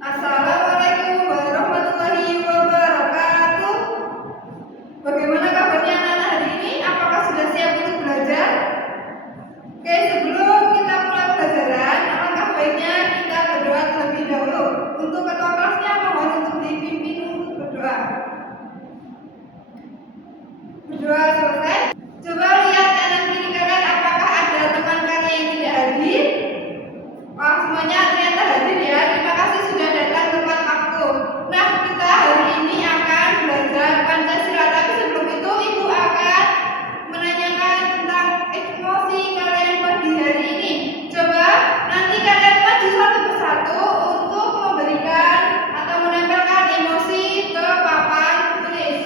Assalamualaikum warahmatullahi wabarakatuh. Bagaimana kabarnya anak-anak hari ini? Apakah sudah siap untuk belajar? Oke, sebelum kita mulai pelajaran, alangkah baiknya kita berdoa terlebih dahulu. Untuk ketua kelasnya mohon untuk dipimpin untuk berdoa. Berdoa selesai. Coba lihat kanan kiri kalian, apakah ada teman kalian yang tidak hadir? Wah, semuanya ternyata hadir ya. Terima kasih sudah datang tepat waktu. Nah, kita hari ini akan belajar Pancasila. Tapi sebelum itu, Ibu akan menanyakan tentang emosi kalian pagi hari ini. Coba nanti kalian maju satu persatu untuk memberikan atau menempelkan emosi ke papan tulis.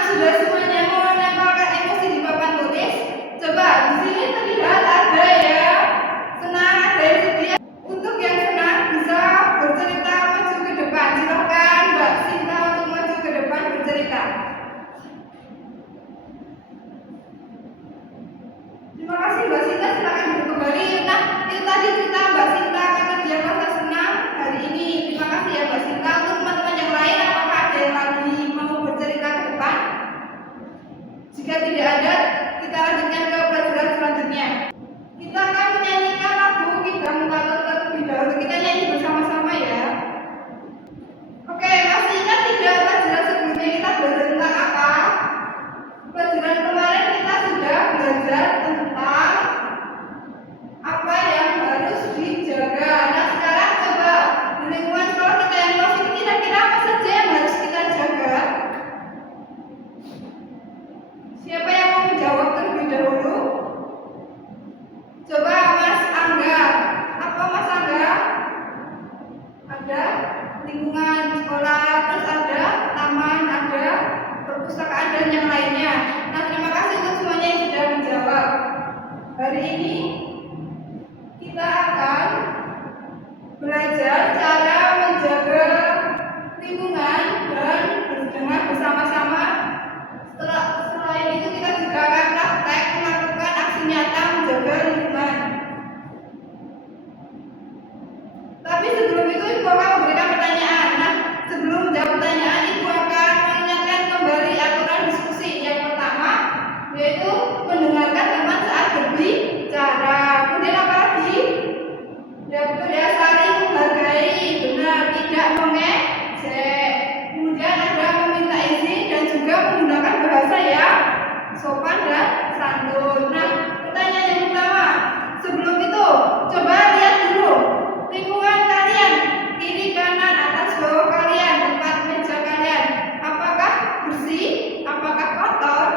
Sudah semuanya mau menempelkan emosi di papan tulis? Coba di sini terlihat ada ya senang, ada yang sedih. Untuk yang senang bisa bercerita maju ke depan. Silakan Mbak Sinta untuk maju ke depan bercerita. Terima kasih Mbak Sinta, silakan duduk kembali. Nah, itu tadi cerita Mbak Sinta karena dia merasa senang hari ini. Terima kasih ya Mbak Sinta. Untuk teman-teman yang lain, apakah ada yang lagi mau bercerita ke depan? Jika tidak ada, kita lanjutkan ke pelajaran selanjutnya. Kita akan menyanyikan lagu Kita Mutalot terlebih dahulu. Kita nyanyi bersama-sama ya. Oke, masih ingat tidak pelajaran sebelumnya kita belajar tentang apa? Pelajaran kemarin kita sudah belajar tentang apa yang harus dijaga. Nah, sekarang coba di lingkungan sekolah kita yang luas ini kira-kira apa saja yang harus kita jaga? Siapa yang mau menjawab terlebih dahulu? Coba Mas Angga. Apa Mas Angga? Ada lingkungan sekolah, terus ada taman, ada perpustakaan dan yang lainnya. Nah, terima kasih untuk semuanya yang sudah menjawab. Hari ini kita akan belajar cara menjaga lingkungan dan dengan bersama-sama. Selain itu kita juga akan praktek melakukan aksi nyata menjaga lingkungan. Tapi sebelum itu Ibu akan memberikan pertanyaan. Nah, sebelum menjawab pertanyaan, Ibu akan mengingatkan kembali aturan diskusi. Yang pertama yaitu mendengarkan teman saat berbicara. Kemudian apa lagi? Ya betul ya, saling menghargai, benar, tidak mengejek. Kemudian ada meminta izin dan juga menggunakan bahasa yang sopan dan santun. Nah, pertanyaan yang pertama, sebelum itu coba lihat dulu lingkungan kalian, kiri kanan atas bawah kalian, tempat meja kalian, apakah bersih, apakah kotor?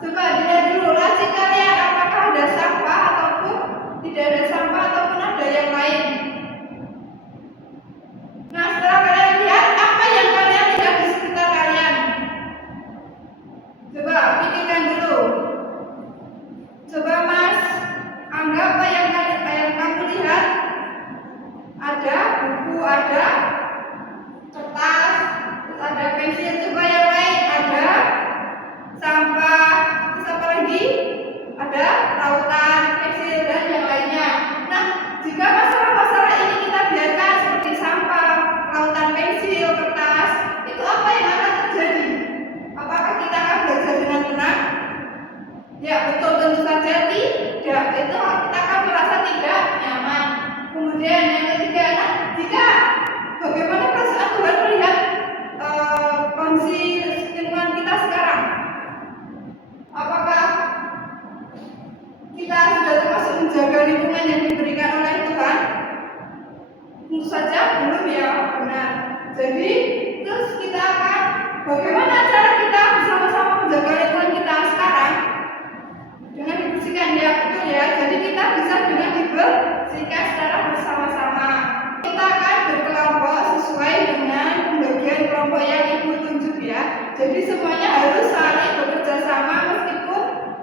Coba dilihat dulu laci kalian, apakah ada sampah ataupun tidak ada sampah ataupun ada yang lain. Nah, setelah kalian lihat, apa yang kalian lihat di sekitar kalian? Coba pikirkan dulu. Coba Mas Angga, apa yang kamu lihat? Ada buku, ada kertas, terus ada pensil. Coba yang lain, ada sampah, terus apa lagi? Ada lautan, pensil dan yang lainnya. Nah, jika masalah-masalah ini kita biarkan seperti sampah, lautan, pensil, kertas, itu apa yang akan terjadi? Apakah kita akan belajar dengan tenang? Ya betul, tentu saja tidak. Itu kita akan merasa tidak nyaman. Kemudian yang ketiga, nah, jika bagaimana perasaan Tuhan melihat kondisi lingkungan kita sekarang? Apakah kita sudah termasuk menjaga lingkungan yang diberikan oleh Tuhan? Tentu saja belum ya, benar. Jadi terus kita akan bagaimana cara kita bersama-sama menjaga lingkungan kita sekarang? Dengan dibersihkan, ya betul ya. Jadi kita bisa dengan dibersihkan secara bersama-sama. Kita akan berkelompok sesuai dengan pembagian kelompok yang Ibu tunjuk ya. Jadi semuanya harus saling bekerja sama meskipun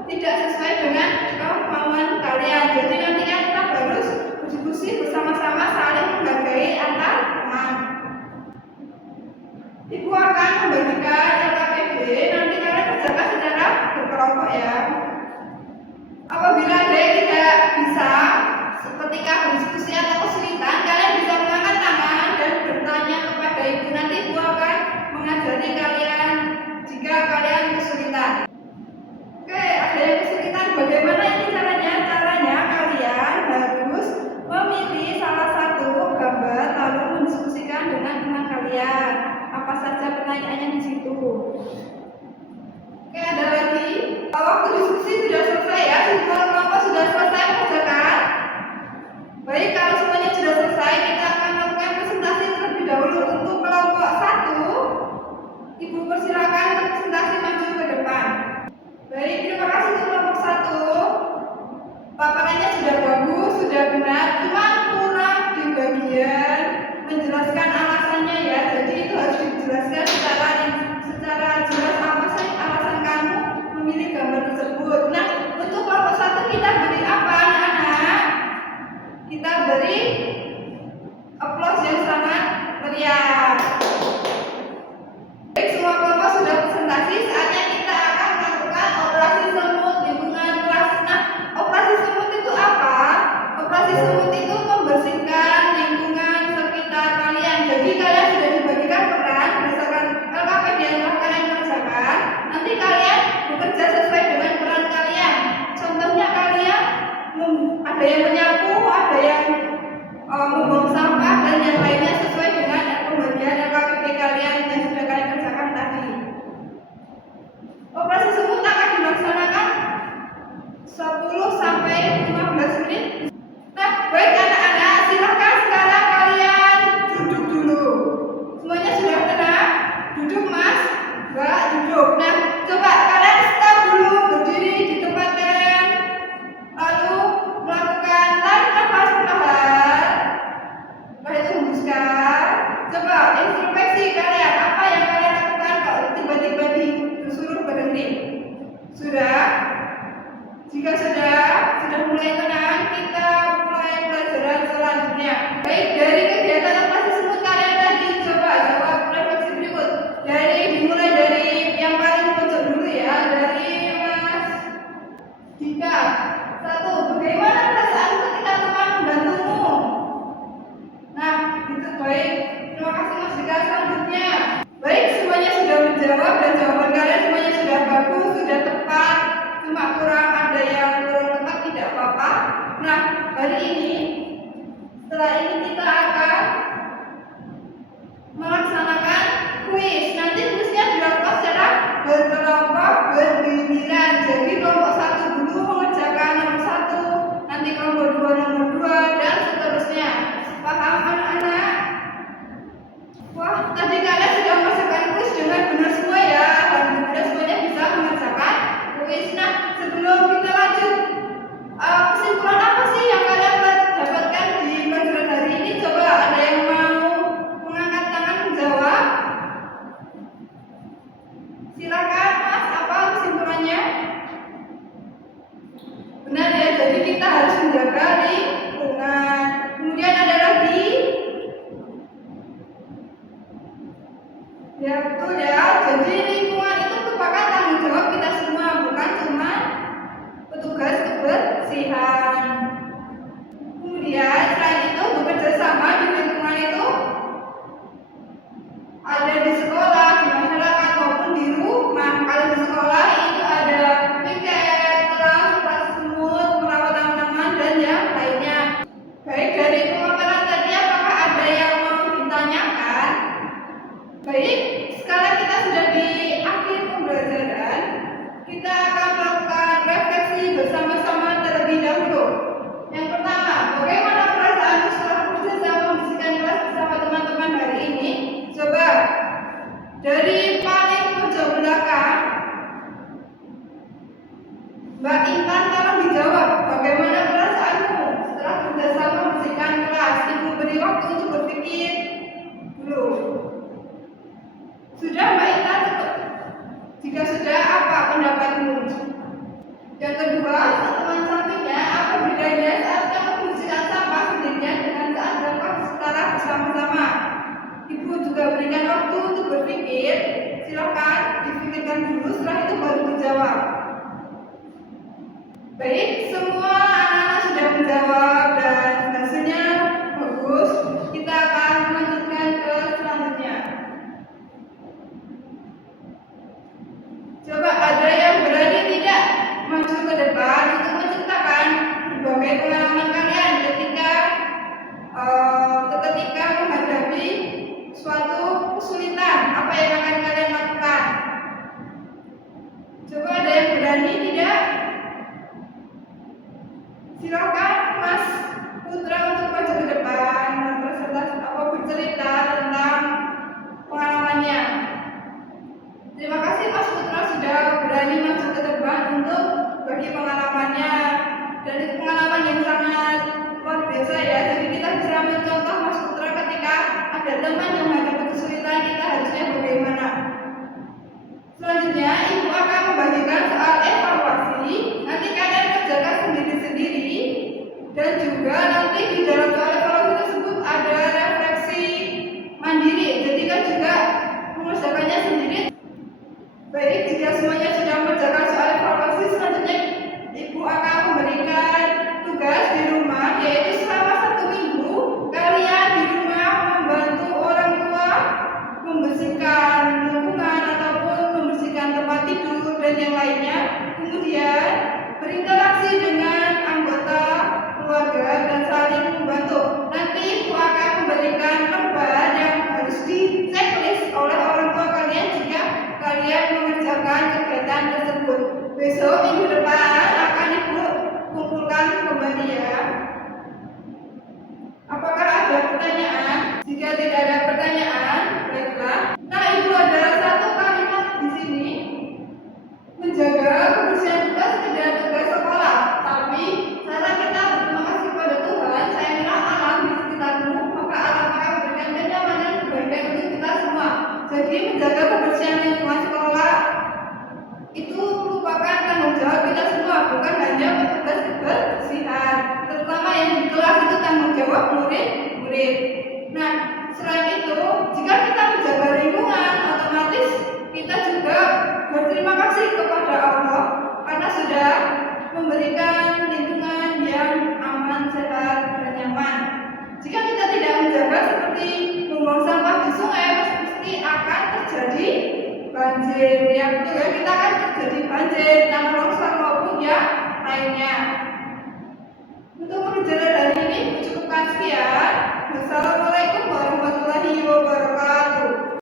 tidak sesuai dengan kemauan kalian. Jadi nanti kita harus berdiskusi bersama-sama, saling menghargai antar teman. Ibu akan membagikan semut itu membersihkan lingkungan sekitar kalian. Jadi kalian sudah dibagikan peran berdasarkan LKPD yang telah kalian kerjakan. Nanti kalian bekerja sesuai dengan peran kalian. Contohnya kalian ada yang menyapu, ada yang membuang sampah, dan yang lainnya sesuai dengan pembagian LKPD kalian yang sudah kalian kerjakan tadi. Operasi semut akan dilaksanakan 10 sampai 15 menit. Nah, baik anak-anak, silahkan sekarang kalian duduk dulu. Semuanya sudah tenang? Duduk Mas, Mbak, duduk. Nah, coba kalian stop dulu, berdiri di tempat kalian. Lalu melakukan tarik nafas perlahan. Setelah itu hembuskan. Coba introspeksi kalian, apa yang kalian lakukan kalau tiba-tiba disuruh berhenti? Sudah? Jika sudah mulai tenang, kita mulai pelajaran selanjutnya. Baik, dari kegiatan operasi semut kalian tadi, coba jawab refleksi berikut. Dimulai dari yang paling pojok dulu ya, dari Mas Dika. 1. Bagaimana perasaan ketika teman membantumu? Nah, itu baik. Terima kasih Mas Dika. Selanjutnya, baik, semuanya sudah menjawab dan jawaban kalian semuanya sudah bagus, sudah tepat. Cuma ada yang kurang tepat, tidak apa-apa. Nah, hari ini setelah ini kita akan melaksanakan kuis. Nanti kuisnya dilakukan secara berkelompok bergiliran. Jadi kelompok 1 dulu mengerjakan nomor 1, nanti kelompok 2 nomor 2, dan seterusnya. Paham anak-anak? Wah, tadi kalian sudah mengerjakan kuis dengan benar semua ya. Alhamdulillah semuanya bisa mengerjakan kuis. Nah, sebelum kita lanjut, kesimpulan apa sih yang kalian dapatkan di pelajaran hari ini? Coba ada yang mau mengangkat tangan menjawab? Silakan Mas, apa kesimpulannya? Benar ya, jadi kita harus menjaga lingkungan. Kemudian ada lagi? Ya betul ya, jadi lingkungan itu merupakan tanggung jawab kita semua, bukan cuma petugas kebersihan. Kemudian selain itu bekerja sama di lingkungan itu ada di sekolah, di masyarakat maupun di rumah. Kalau di sekolah itu ada piket, kelas, operasi semut, merawat tanaman, dan yang lainnya. Baik, dari pemaparan tadi apakah ada yang mau ditanyakan? Baik, sekarang kita sudah di akhir pembelajaran. Kita akan melakukan refleksi bersama-sama terlebih dahulu. Yang pertama, bagaimana perasaanmu setelah bekerja sama membersihkan kelas bersama teman-teman hari ini? Coba dari paling pojok belakang, Mbak Intan, tolong dijawab. Bagaimana perasaanmu setelah bekerja sama membersihkan kelas? Ibu beri waktu untuk berpikir dulu. Sudah Mbak Intan? Jika sudah, apa pendapatmu? Yang kedua, teman sampingnya, apa bedanya saat kamu membersihkan sampah sendirian dengan saat dilakukan secara bersama-sama? Ibu juga berikan waktu untuk berpikir. Silakan dipikirkan dulu, setelah itu baru dijawab. Baik, semua anak-anak sudah menjawab dan hasilnya bagus. Kita akan melanjutkan ke selanjutnya. Coba ada yang berani tidak maju ke depan untuk menceritakan berbagai pengalaman kalian ketika menghadapi suatu kesulitan. Apa yang akan kalian lakukan? Coba ada yang berani tidak? Silakan Mas Putra untuk maju ke depan bercerita tentang pengalamannya. Terima kasih Mas Putra sudah berani maju ke depan untuk bagi pengalamannya, dan itu pengalaman yang sangat luar biasa ya. Jadi kita bisa mencontoh Mas Putra ketika ada teman yang menghadapi kesulitan, kita harusnya bagaimana. Selanjutnya Ibu akan membagikan soal evaluasi. Nanti kalian kerjakan sendiri-sendiri, dan juga nanti di dalam soal evaluasi tersebut ada refleksi mandiri. Jadi kan juga mengerjakannya sendiri. Baik, jika semuanya sudah mengerjakan soal evaluasi, selanjutnya Ibu akan memberikan tugas di rumah, yaitu jawab murid-murid. Nah, selain itu, jika kita menjaga lingkungan, otomatis kita juga berterima kasih kepada Allah karena sudah memberikan lingkungan yang aman, sehat, dan nyaman. Jika kita tidak menjaga seperti membuang sampah di sungai, pasti akan terjadi banjir. Ya betul ya, kita akan terjadi banjir, tanah longsor maupun yang lainnya. Untuk pembelajaran hari ini cukupkan sekian. Wassalamualaikum